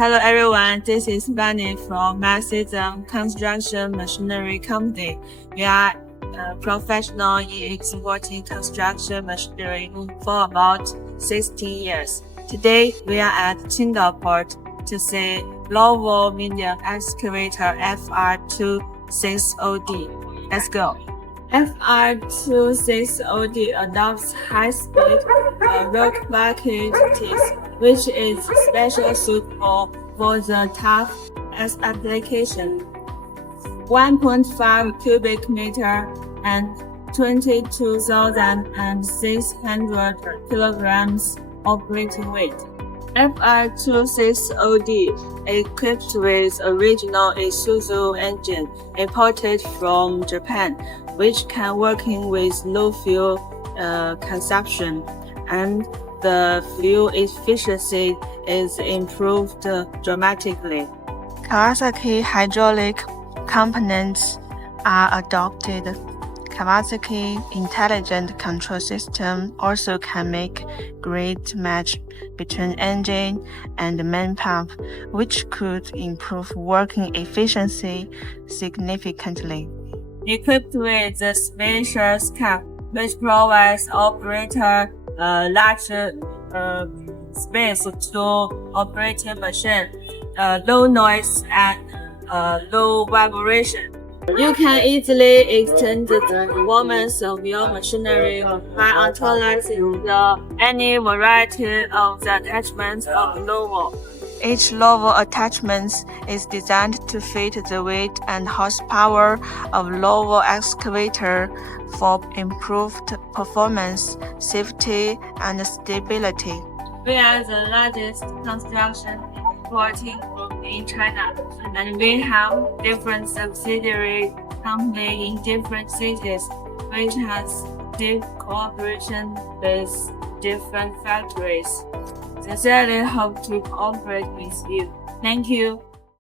Hello everyone, this is Bunny from MAXIZM Construction Machinery Company. We are professional in exporting construction machinery for about 16 years. Today, we are at Qingdao Port to see LOVOL medium excavator FR260D. Let's go. FR260D adopts high-speed rock bucket teeth, which is specially suitable for the tough application. 1.5 cubic meter and 22,600 kilograms operating weight. FR260D equipped with original ISUZU engine imported from Japan, which can working with low fuel consumption, and the fuel efficiency is improved dramatically. Kawasaki hydraulic components are adopted. Kawasaki intelligent control system also can make great match between engine and main pump, which could improve working efficiency significantly. Equipped with the Spacious cab, which provides operator large space to operate a machine, low noise and low vibration. You can easily extend the performance of your machinery by utilizing any variety of the attachments of LOVOL. Each LOVOL attachment is designed to fit the weight and horsepower of LOVOL excavator for improved performance, safety, and stability. We are the largest construction importing group in China, and we have different subsidiary companies in different cities, which has deep cooperation with different factories. Sincerely hope to cooperate with you. Thank you.